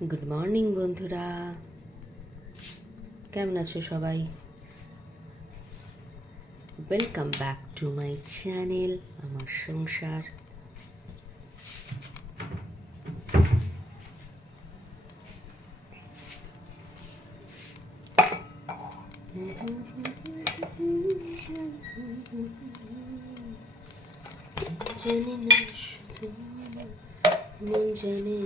Good morning বন্ধুরা, কেমন আছো সবাই? Welcome back to my channel আমার সংসার। জানি না শুধু মন জানে।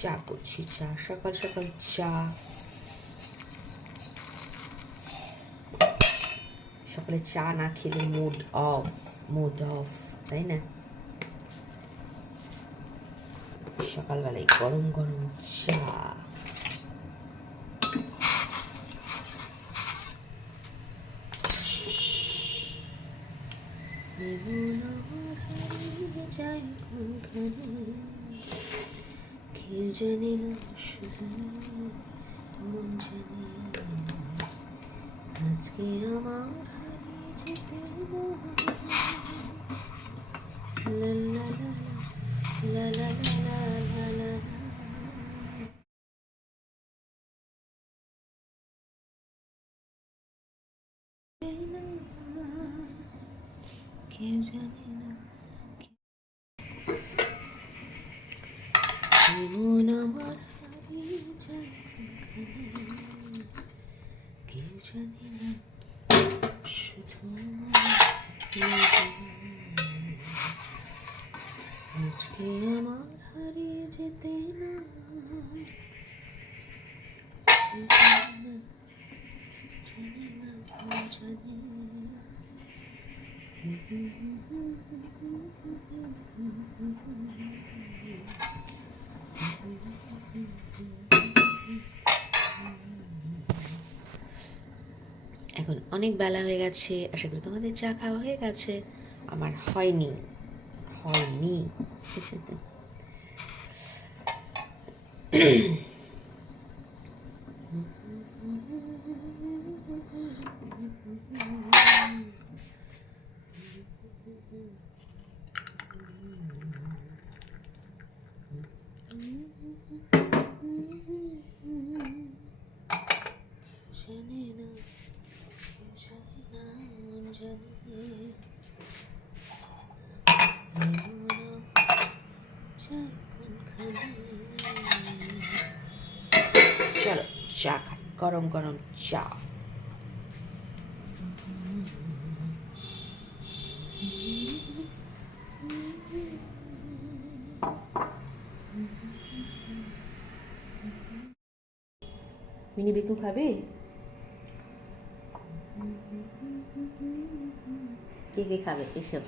চা করছি, চা সকাল সকাল চা। সকালে চা না খেলে মুড অফ, তাই না? সকালবেলায় গরম গরম চা। কেউ জানে না শুধু মন জানে। আজকে আমার হারিয়ে যেতে লা লা লা লা লা লা লা। কেউ জানে না মন আমার হারিয়ে যায়, কেউ জানে না শুধু আজকে আমার হারিয়ে যেতে না। জানি না জানি। এখন অনেক বেলা হয়ে গেছে, আশা করি তোমাদের চা খাওয়া হয়ে গেছে। আমার হয়নি। চলো চা খাই, গরম গরম চা। মিনি বিকু খাবে? কে কে খাবে এসব?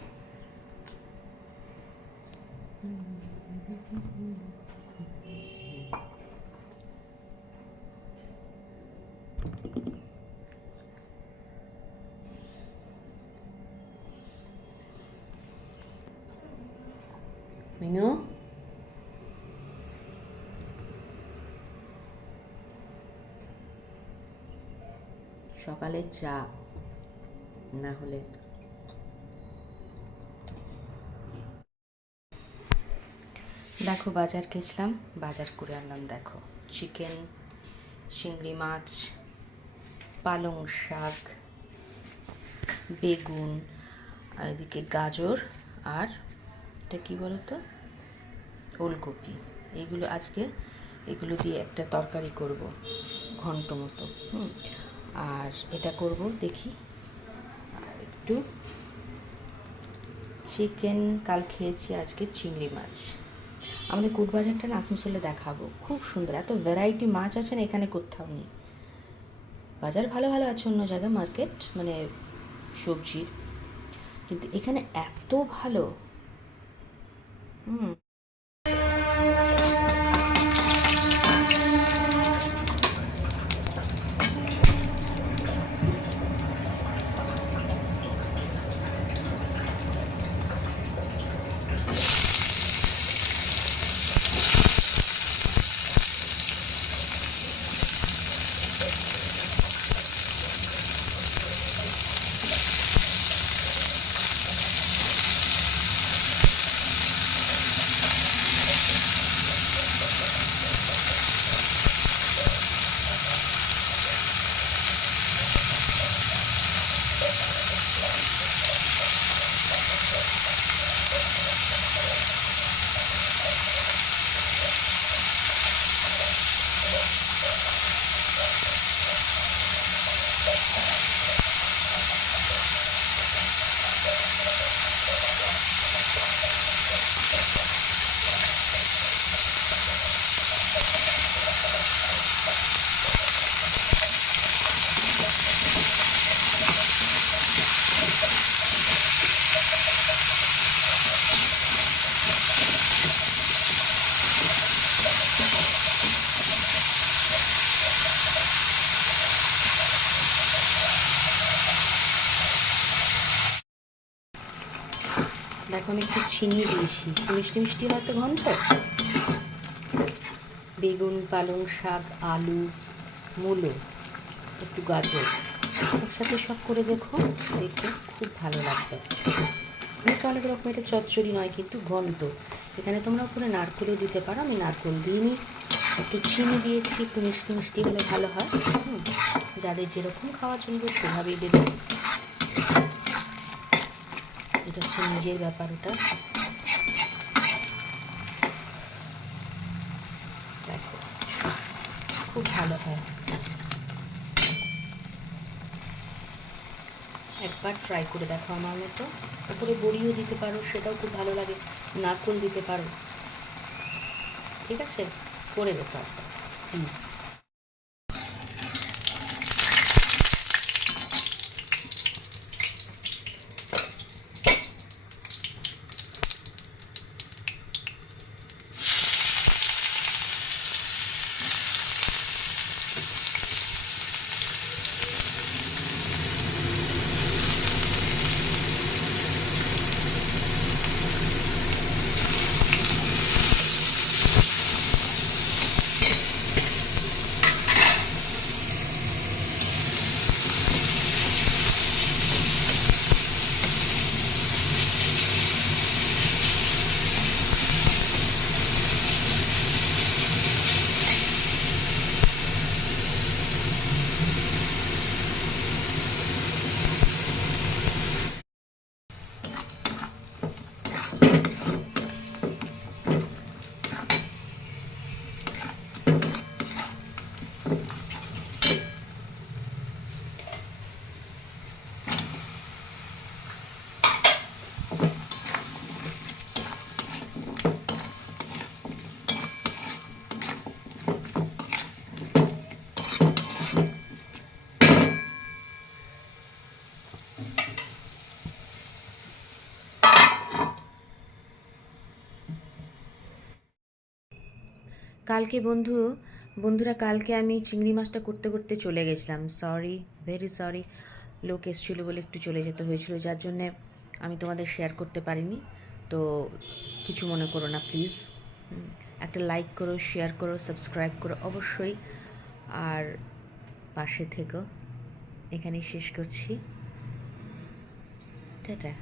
মিনু, সকালে চা না হলে দেখো বাজার গেছিলাম, বাজার করে আনলাম। দেখো চিকেন, চিংড়ি মাছ, পালং শাক, বেগুন, আর এদিকে গাজর, আর এটা কি বলতো, ওলকপি। এগুলো দিয়ে একটা তরকারি করব, ঘন্ট মতো। আর এটা করব দেখি। আর একটু চিকেন কাল খেয়েছি, আজকে চিংড়ি মাছ। আমাদের কোট বাজারটা না আসানসোলে দেখাবো, খুব সুন্দর, এত ভ্যারাইটি মাছ আছে না এখানে কোথাও নেই। বাজার ভালো ভালো আছে অন্য জায়গায়, মার্কেট মানে সবজির, কিন্তু এখানে এত ভালো। দেখো আমি একটু চিনি দিয়েছি, একটু মিষ্টি মিষ্টি হয়তো ঘন্ট। বেগুন, পালং শাক, আলু, মূলো, একটু গাজর একসাথে সব করে দেখো, দেখবে খুব ভালো লাগবে। অনেক রকম, এটা চচ্চড়ি নয় কিন্তু ঘন্ট। এখানে তোমরা উপরে নারকেলও দিতে পারো, আমি নারকেল দিইনি, একটু চিনি দিয়েছি, একটু মিষ্টি মিষ্টি হলে ভালো হয়। যাদের যেরকম খাওয়া চলবে সেভাবেই দেবে, এটা হচ্ছে নিজের ব্যাপার। ওটা দেখো খুব ভালো হয়, একবার ট্রাই করে দেখো আমার মতো। উপরে বড়িও দিতে পারো, সেটাও খুব ভালো লাগে, নারকেল দিতে পারো, ঠিক আছে? করে দেখো একবার প্লিজ। কালকে বন্ধুরা কালকে আমি চিংড়ি মাছটা করতে করতে চলে গেছিলাম, সরি, ভেরি সরি। লোক এসেছিলো বলে একটু চলে যেতে হয়েছিল, যার জন্যে আমি তোমাদের শেয়ার করতে পারিনি। তো কিছু মনে করো না প্লিজ। একটা লাইক করো, শেয়ার করো, সাবস্ক্রাইব করো অবশ্যই, আর পাশে থেকো। এখানেই শেষ করছি, টাটা।